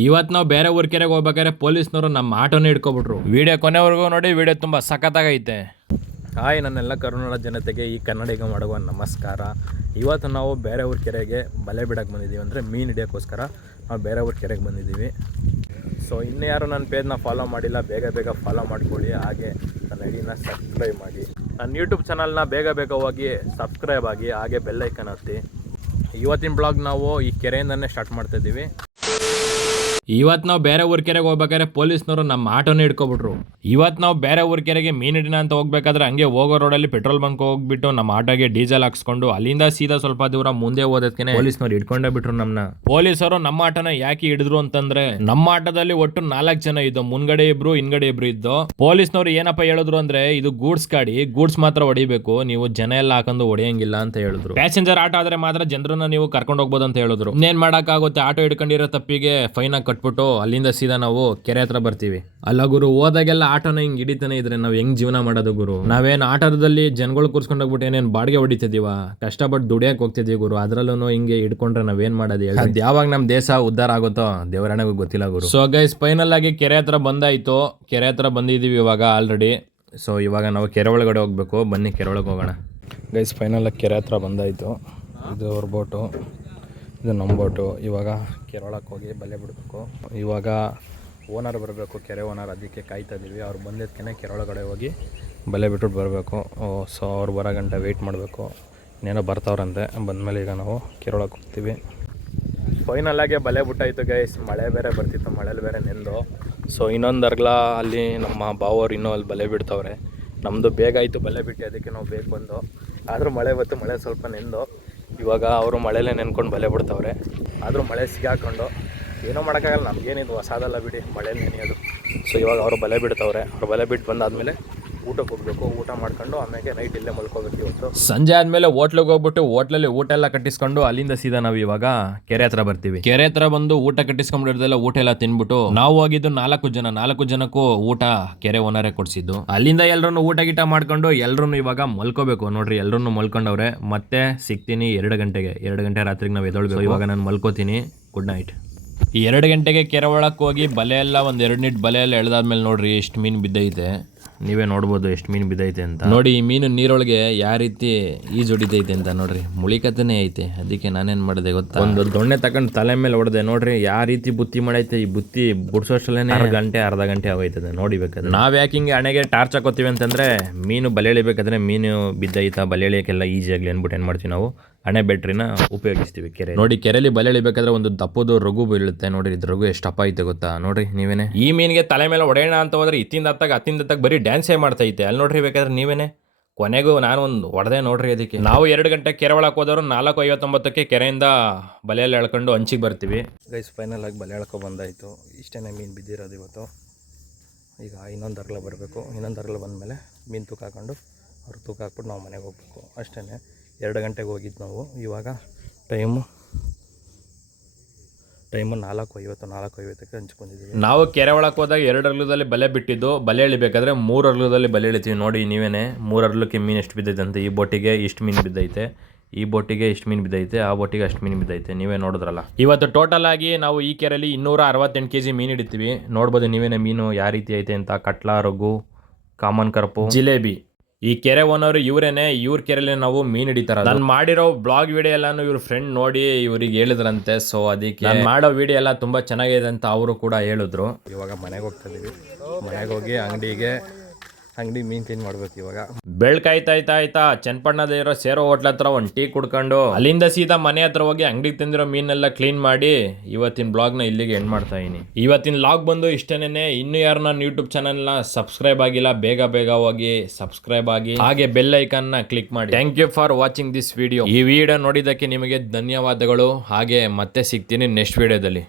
ಇವತ್ತು ನಾವು ಬೇರೆ ಊರ್ ಕೆರೆಗೆ ಹೋಗ್ಬೇಕಾದ್ರೆ ಪೊಲೀಸ್ನವರು ನಮ್ಮ ಆಟೋನೇ ಹಿಡ್ಕೊಬಿಟ್ರು. ವಿಡಿಯೋ ಕೊನೆವರೆಗೂ ನೋಡಿ, ವಿಡಿಯೋ ತುಂಬ ಸಖತ್ತಾಗೈತೆ. ಹಾಯ್, ನನ್ನೆಲ್ಲ ಕರುನಾಡ ಜನತೆಗೆ ಈ ಕನ್ನಡಿಗ ಮಾಡುವ ನಮಸ್ಕಾರ. ಇವತ್ತು ನಾವು ಬೇರೆ ಊರ ಕೆರೆಗೆ ಬಲೆ ಬಿಡಕ್ಕೆ ಬಂದಿದ್ದೀವಿ ಅಂದರೆ ಮೀನು ಹಿಡಿಯೋಕ್ಕೋಸ್ಕರ ನಾವು ಬೇರೆ ಊರ ಕೆರೆಗೆ ಬಂದಿದ್ದೀವಿ ಸೊ ಇನ್ನೂ ಯಾರು ನನ್ನ ಪೇಜ್ನ ಫಾಲೋ ಮಾಡಿಲ್ಲ, ಬೇಗ ಬೇಗ ಫಾಲೋ ಮಾಡ್ಕೊಳ್ಳಿ, ಹಾಗೆ ನನ್ನ ಐಡಿನ ಸಬ್ಸ್ಕ್ರೈಬ್ ಮಾಡಿ. ನನ್ನ ಯೂಟ್ಯೂಬ್ ಚಾನಲ್ನ ಬೇಗ ಬೇಗ ಹೋಗಿ ಸಬ್ಸ್ಕ್ರೈಬ್ ಆಗಿ, ಹಾಗೆ ಬೆಲ್ಲೈಕನ್ ಹತ್ತಿ. ಇವತ್ತಿನ ಬ್ಲಾಗ್ ನಾವು ಈ ಕೆರೆಯಿಂದನೇ ಸ್ಟಾರ್ಟ್ ಮಾಡ್ತಾ ಇದ್ದೀವಿ ಇವತ್ತು ನಾವು ಬೇರೆ ಊರ್ ಕೆರೆಗೆ ಹೋಗ್ಬೇಕಾದ್ರೆ ಪೊಲೀಸ್ನವರು ನಮ್ಮ ಆಟೋನೇ ಹಿಡ್ಕೊಬಿಟ್ರು. ಇವತ್ತು ನಾವು ಬೇರೆ ಊರ್ ಕೆರೆಗೆ ಮೀನ್ ಹಿಡಿನ ಅಂತ ಹೋಗ್ಬೇಕಾದ್ರೆ ಹಂಗೆ ಹೋಗೋ ರೋಡಲ್ಲಿ ಪೆಟ್ರೋಲ್ ಬಂಕ್ ಹೋಗ್ಬಿಟ್ಟು ನಮ್ಮ ಆಟೋಗೆ ಡೀಸೆಲ್ ಹಾಕ್ಸ್ಕೊಂಡು ಅಲ್ಲಿಂದ ಸೀದಾ ಸ್ವಲ್ಪ ದೂರ ಮುಂದೆ ಹೋದಕ್ಕೆ ಪೊಲೀಸ್ನವ್ರು ಹಿಡ್ಕೊಂಡೇ ಬಿಟ್ರು ನಮ್ಮನ್ನ ಪೊಲೀಸರು ನಮ್ಮ ಆಟೋನ ಯಾಕೆ ಹಿಡಿದ್ರು ಅಂತಂದ್ರೆ ನಮ್ಮ ಆಟೋದಲ್ಲಿ ಒಟ್ಟು ನಾಲ್ಕು ಜನ ಇದ್ದು ಮುಂದ್ಗಡೆ ಇಬ್ರು ಹಿಂದ್ಗಡೆ ಇಬ್ರು ಇದ್ದು ಪೊಲೀಸ್ನವ್ರು ಏನಪ್ಪ ಹೇಳಿದ್ರು ಅಂದ್ರೆ ಇದು ಗೂಡ್ಸ್ ಗಾಡಿ ಗೂಡ್ಸ್ ಮಾತ್ರ ಹೊಡಿಬೇಕು ನೀವು ಜನ ಎಲ್ಲ ಹಾಕೊಂಡು ಹೊಡೆಯಂಗಿಲ್ಲ ಅಂತ ಹೇಳಿದ್ರು. ಪ್ಯಾಸೆಂಜರ್ ಆಟೋ ಆದ್ರೆ ಮಾತ್ರ ಜನರನ್ನ ನೀವು ಕರ್ಕೊಂಡು ಹೋಗ್ಬೋದು ಅಂತ ಹೇಳಿದ್ರು. ಇನ್ನೇನ್ ಮಾಡಕ್ಕಾಗುತ್ತೆ? ಆಟೋ ಹಿಡ್ಕೊಂಡಿರೋ ತಪ್ಪಿಗೆ ಫೈನ್ ಆಗಿ ಕಟ್ಬಿಟ್ಟು ಅಲ್ಲಿಂದ ಸೀದಾ ನಾವು ಕೆರೆ ಹತ್ರ ಬರ್ತೀವಿ. ಅಲ್ಲ ಗುರು ಹೋದಾಗೆಲ್ಲ ಆಟೋನ ಹಿಂಗ್ ಹಿಡಿತಾನೆ ಇದ್ರೆ ನಾವ್ ಹೆಂಗ್ ಜೀವನ ಮಾಡೋದು ಗುರು? ನಾವೇನ್ ಆಟೋದಲ್ಲಿ ಜನಗಳು ಕೂರ್ಸ್ಕೊಂಡೋಗ್ಬಿಟ್ಟು ಏನೇನ್ ಬಾಡಿಗೆ ಹೊಡಿತಿದೀವ? ಕಷ್ಟಪಟ್ಟು ದುಡಿಯಕ್ ಹೋಗ್ತಿದೀವಿ ಗುರು. ಅದ್ರಲ್ಲೂ ಹಿಂಗೆ ಹಿಡ್ಕೊಂಡ್ರೆ ನಾವೇನ್ ಮಾಡೋದು ಅದ್ ಯಾವಾಗ ನಮ್ ದೇಶ ಉದ್ದಾರ ಆಗುತ್ತೋ ದೇವರಣೆಗೂ ಗೊತ್ತಿಲ್ಲ ಗುರು. ಸೊ ಗೈಸ್ ಫೈನಲ್ ಆಗಿ ಕೆರೆ ಹತ್ರ ಬಂದಾಯ್ತು. ಕೆರೆ ಹತ್ರ ಬಂದಿದೀವಿ ಇವಾಗ ಆಲ್ರೆಡಿ ಸೊ ಇವಾಗ ನಾವು ಕೆರೆ ಒಳಗಡೆ ಹೋಗ್ಬೇಕು. ಬನ್ನಿ ಕೆರೆ ಒಳಗೆ ಹೋಗೋಣ. ಗೈಸ್ ಫೈನಲ್ ಆಗಿ ಕೆರೆ ಹತ್ರ ಬಂದಾಯ್ತು. ಇದು ಅವ್ರ ಬೋಟು ಇದು ನಮ್ಮ ಬೋಟು. ಇವಾಗ ಕೇರಳಕ್ಕೆ ಹೋಗಿ ಬಲೆ ಬಿಡಬೇಕು. ಇವಾಗ ಓನರ್ ಬರಬೇಕು, ಕೆರೆ ಓನರ್ ಅದಕ್ಕೆ ಕಾಯ್ತಾ ಇದ್ದೀವಿ ಅವ್ರು ಬಂದಿದ್ದಕ್ಕೆ ಕೆರೊಳಗಡೆ ಹೋಗಿ ಬಲೆ ಬಿಟ್ಬಿಟ್ಟು ಬರಬೇಕು. ಸೊ ಅವ್ರು ಬರೋ ಗಂಟೆ ವೆಯ್ಟ್ ಮಾಡಬೇಕು. ಇನ್ನೇನೋ ಬರ್ತಾವ್ರಂತೆ. ಬಂದಮೇಲೆ ಈಗ ನಾವು ಕೇರಳಕ್ಕೆ ಹೋಗ್ತೀವಿ. ಫೈನಲ್ಲಾಗೆ ಬಲೆ ಬಿಟ್ಟಾಯಿತು ಗೈಸ್ ಮಳೆ ಬೇರೆ ಬರ್ತಿತ್ತು, ಮಳೆಲಿ ಬೇರೆ ನೆಂದು. ಸೊ ಇನ್ನೊಂದು ಅರ್ಗ್ಲ ಅಲ್ಲಿ ನಮ್ಮ ಬಾವವ್ರು ಇನ್ನೂ ಅಲ್ಲಿ ಬಲೆ ಬಿಡ್ತವ್ರೆ. ನಮ್ಮದು ಬೇಗ ಆಯಿತು ಬಲೆ ಬಿಟ್ಟು, ಅದಕ್ಕೆ ನಾವು ಬೇಗ ಬಂದು. ಆದರೂ ಮಳೆ ಬಂತು, ಮಳೆ ಸ್ವಲ್ಪ ನೆಂದು. ಇವಾಗ ಅವರು ಮಳೆಲೇ ನೆನ್ಕೊಂಡು ಬಲೆ ಬಿಡ್ತವ್ರೆ. ಆದರೂ ಮಳೆ ಸಿಗಾಕೊಂಡು ಏನೋ ಮಾಡೋಕ್ಕಾಗಲ್ಲ, ನಮಗೇನಿದು ಹೊಸದಲ್ಲ ಬಿಡಿ ಮಳೆಯಲ್ಲಿ ನೆನೆಯೋದು. ಸೊ ಇವಾಗ ಅವರು ಬಲೆ ಬಿಡ್ತವ್ರೆ. ಅವ್ರು ಬಲೆ ಬಿಟ್ಟು ಬಂದಾದ್ಮೇಲೆ ಊಟಕ್ಕೆ ಹೋಗ್ಬೇಕು ಊಟ ಮಾಡ್ಕೊಂಡು ಆಮೇಲೆ ನೈಟ್ ಇಲ್ಲೇ ಮಲ್ಕೋಬೇಕು ಇವತ್ತು. ಸಂಜೆ ಆದ್ಮೇಲೆ ಹೋಟ್ಲಿಗೆ ಹೋಗ್ಬಿಟ್ಟು ಹೋಟ್ಲಲ್ಲಿ ಊಟ ಎಲ್ಲ ಕಟ್ಟಿಸ್ಕೊಂಡು ಅಲ್ಲಿಂದ ಸೀದಾ ನಾವು ಇವಾಗ ಕೆರೆ ಹತ್ರ ಬರ್ತೀವಿ. ಕೆರೆ ಹತ್ರ ಬಂದು ಊಟ ಕಟ್ಟಿಸ್ಕೊಂಡಿರೋದೆಲ್ಲ ಊಟ ಎಲ್ಲ ತಿನ್ಬಿಟ್ಟು ನಾವು ಹೋಗಿದ್ದು ನಾಲ್ಕು ಜನ ನಾಲ್ಕು ಜನಕ್ಕೂ ಊಟ ಕೆರೆ ಓನರೇ ಕೊಡಿಸಿದ್ದು. ಅಲ್ಲಿಂದ ಎಲ್ರನ್ನು ಊಟ ಗೀಟ ಮಾಡ್ಕೊಂಡು ಎಲ್ರೂ ಇವಾಗ ಮಲ್ಕೋಬೇಕು. ನೋಡ್ರಿ ಎಲ್ರನ್ನು ಮಲ್ಕೊಂಡವ್ರೆ. ಮತ್ತೆ ಸಿಗ್ತೀನಿ ಎರಡು ಗಂಟೆಗೆ. ಎರಡು ಗಂಟೆ ರಾತ್ರಿಗೆ ನಾವು ಎದೊಳ್ಬೇಕು ಇವಾಗ ನಾನು ಮಲ್ಕೋತೀನಿ. ಗುಡ್ ನೈಟ್ ಈ ಎರಡು ಗಂಟೆಗೆ ಕೆರೆ ಒಳಕ್ಕೆ ಹೋಗಿ ಬಲೆ ಎಲ್ಲ ಒಂದು ಎರಡು ನಿಟ್ ಬಲೆ ಎಲ್ಲ ಎಳ್ದಾದ್ಮೇಲೆ ನೋಡ್ರಿ ಎಷ್ಟು ಮೀನು ಬಿದ್ದೈತೆ. ನೀವೇ ನೋಡ್ಬೋದು ಎಷ್ಟು ಮೀನು ಬಿದ್ದೈತೆ ಅಂತ. ನೋಡಿ ಈ ಮೀನು ನೀರೊಳಗೆ ಯಾವ ರೀತಿ ಈಜು ಹೊಡಿತೈತೆ ಅಂತ ನೋಡ್ರಿ. ಮುಳಿಕತನೇ ಐತೆ. ಅದಕ್ಕೆ ನಾನೇನು ಮಾಡಿದೆ ಗೊತ್ತಾ? ಒಂದು ದೊಣ್ಣೆ ತಗೊಂಡು ತಲೆ ಮೇಲೆ ಹೊಡೆದೆ ನೋಡ್ರಿ ಯಾವ ರೀತಿ ಬುತ್ತಿ ಮಾಡೈತೆ ಈ ಬುತ್ತಿ ಬುಡ್ಸೋಷ್ಟಲ್ಲೇ ಗಂಟೆ ಅರ್ಧ ಗಂಟೆ ಆಗೋಯ್ತದೆ ನೋಡಿಬೇಕಾದ್ರೆ ನಾವು ನಾವ್ ಯಾಕೆ ಹಿಂಗೆ ಹಣೆಗೆ ಟಾರ್ಚ್ ಹಾಕೋತೀವಿ ಅಂತಂದ್ರೆ ಮೀನು ಬಲೆ ಎಳಿಬೇಕಾದ್ರೆ ಮೀನು ಬಿದ್ದೈತಾ ಬಲೆ ಎಳಿಯೋಕ್ಕೆಲ್ಲ ಈಜಿ ಆಗಲಿ ಅಂದ್ಬಿಟ್ಟು ಏನು ಮಾಡ್ತೀವಿ ನಾವು? ಹಣೆ ಬ್ಯಾಟ್ರಿನ ಉಪಯೋಗಿಸ್ತೀವಿ ಕೆರೆ ನೋಡಿ ಕೆರೆಯಲ್ಲಿ ಬಲೆ ಎಳಿಬೇಕಾದ್ರೆ ಒಂದು ದಪ್ಪದು ರಘು ಬೀಳುತ್ತೆ. ನೋಡಿ ಇದು ರಘು ಎಷ್ಟು ಅಪ್ಪ ಐತೆ ಗೊತ್ತಾ? ನೋಡ್ರಿ ನೀವೇನೆ? ಈ ಮೀನಿಗೆ ತಲೆ ಮೇಲೆ ಒಡೆಯೋಣ ಅಂತ ಹೋದ್ರೆ ಇತ್ತಿಂದ ಹತ್ತಾಗ ಅತ್ತಿಂದ ಹತ್ತಾಗ ಬರೀ ಡ್ಯಾನ್ಸೇ ಮಾಡ್ತೈತೆ ಅಲ್ಲಿ ನೋಡ್ರಿ ಬೇಕಾದ್ರೆ ನೀವೇನೆ? ಕೊನೆಗೂ ನಾನು ಒಂದು ಹೊಡೆದೆ ನೋಡ್ರಿ ಅದಕ್ಕೆ. ನಾವು ಎರಡು ಗಂಟೆ ಕೆರೆ ಒಳಗೆ ಹೋದವರು ನಾಲ್ಕು ಐವತ್ತೊಂಬತ್ತಕ್ಕೆ ಕೆರೆಯಿಂದ ಬಲೆಯಲ್ಲಿ ಎಳ್ಕೊಂಡು ಹಂಚಿಗೆ ಬರ್ತೀವಿ. ಗೈಸ್ ಫೈನಲ್ ಆಗಿ ಬಲೆ ಎಳ್ಕೊ ಬಂದಾಯಿತು. ಇಷ್ಟೇ ಮೀನು ಬಿದ್ದಿರೋದು ಇವತ್ತು. ಈಗ ಇನ್ನೊಂದು ಅರ್ಲ ಬರಬೇಕು. ಇನ್ನೊಂದು ಅರ್ಲ ಬಂದಮೇಲೆ ಮೀನು ತೂಕ ಹಾಕೊಂಡು ಅವ್ರು ತೂಕ ಹಾಕ್ಬಿಟ್ಟು ನಾವು ಮನೆಗೆ ಹೋಗ್ಬೇಕು. ಅಷ್ಟೇ ಎರಡು ಗಂಟೆಗೆ ಹೋಗಿದ್ದು ನಾವು. ಇವಾಗ ಟೈಮು ಟೈಮು ನಾಲ್ಕು ಐವತ್ತು ನಾಲ್ಕು ಐವತ್ತಕ್ಕೆ ಹಂಚ್ಕೊಂಡಿದ್ದೀವಿ. ನಾವು ಕೆರೆ ಒಳಕ್ಕೆ ಹೋದಾಗ ಎರಡು ಅರ್ಲದಲ್ಲಿ ಬಲೆ ಬಿಟ್ಟಿದ್ದು. ಬಲೆ ಎಳಿಬೇಕಾದ್ರೆ ಮೂರು ಅರ್ಲದಲ್ಲಿ ಬಲೆ ಎಳಿತೀವಿ. ನೋಡಿ ನೀವೇನೆ ಮೂರು ಅರ್ಲಕ್ಕೆ ಮೀನು ಎಷ್ಟು ಬಿದ್ದೈತೆ ಅಂತ ಈ ಬೋಟಿಗೆ ಇಷ್ಟು ಮೀನು ಬಿದ್ದೈತೆ. ಈ ಬೋಟಿಗೆ ಇಷ್ಟು ಮೀನು ಬಿದ್ದೈತೆ. ಆ ಬೋಟಿಗೆ ಅಷ್ಟು ಮೀನು ಬಿದ್ದೈತೆ. ನೀವೇ ನೋಡಿದ್ರಲ್ಲ. ಇವತ್ತು ಟೋಟಲ್ ಆಗಿ ನಾವು ಈ ಕೆರೆಯಲ್ಲಿ ಇನ್ನೂರ ಅರವತ್ತೆಂಟು ಕೆ ಜಿ ಮೀನು ಹಿಡಿತೀವಿ. ನೋಡ್ಬೋದು ನೀವೇನೆ ಮೀನು ಯಾವ ರೀತಿ ಐತೆ ಅಂತ. ಕಟ್ಲಾ ರಘು ಕಾಮನ್ ಕರ್ಪು ಜಿಲೇಬಿ. ಈ ಕೆರೆ ಓನರ್ ಇವರೇನೆ ಇವ್ರ ಕೆರೆಯಲ್ಲಿ ನಾವು ಮೀನ್ ಹಿಡಿತಾರ ನಾನು ಮಾಡಿರೋ ಬ್ಲಾಗ್ ವಿಡಿಯೋ ಎಲ್ಲಾನು ಇವ್ರ ಫ್ರೆಂಡ್ ನೋಡಿ ಇವ್ರಿಗೆ ಹೇಳಿದ್ರಂತೆ ಸೊ ಅದಕ್ಕೆ ನಾನು ಮಾಡೋ ವಿಡಿಯೋ ಎಲ್ಲ ತುಂಬಾ ಚೆನ್ನಾಗಿದೆ ಅಂತ ಅವರು ಕೂಡ ಹೇಳಿದ್ರು. ಇವಾಗ ಮನೆಗೆ ಹೋಗ್ತಾ ಇದೀವಿ. ಮನೆಗೆ ಹೋಗಿ ಅಂಗಡಿಗೆ ಅಂಗಡಿ ಕ್ಲೀನ್ ಮಾಡ್ಬೇಕು ಇವಾಗ. ಬೆಳ್ಕಾಯ್ತಾಯ್ತಾ ಆಯ್ತಾ ಚನ್ನಪಟ್ಟಣದಲ್ಲಿರೋ ಸೇರೋ ಹೋಟ್ಲ ಹತ್ರ ಒಂದು ಟೀ ಕುಡ್ಕೊಂಡು ಅಲ್ಲಿಂದ ಸೀದಾ ಮನೆ ಹತ್ರ ಹೋಗಿ ಅಂಗಡಿಗೆ ತಂದಿರೋ ಮೀನೆಲ್ಲ ಕ್ಲೀನ್ ಮಾಡಿ ಇವತ್ತಿನ ಬ್ಲಾಗ್ನ ಇಲ್ಲಿಗೆ ಎಂಡ್ ಮಾಡ್ತಾ ಇದೀನಿ. ಇವತ್ತಿನ ಲಾಗ್ ಬಂದು ಇಷ್ಟೇನೆ ಇನ್ನು ಯಾರು ನನ್ನ ಯೂಟ್ಯೂಬ್ ಚಾನಲ್ನ ಸಬ್ಸ್ಕ್ರೈಬ್ ಆಗಿಲ್ಲ, ಬೇಗ ಬೇಗ ಹೋಗಿ ಸಬ್ಸ್ಕ್ರೈಬ್ ಆಗಿ ಹಾಗೆ ಬೆಲ್ ಐಕನ್ನ ಕ್ಲಿಕ್ ಮಾಡಿ. Thank you for watching this video ಈ ವಿಡಿಯೋ ನೋಡಿದ್ದಕ್ಕೆ ನಿಮಗೆ ಧನ್ಯವಾದಗಳು. ಹಾಗೆ ಮತ್ತೆ ಸಿಗ್ತೀನಿ ನೆಕ್ಸ್ಟ್ ವಿಡಿಯೋದಲ್ಲಿ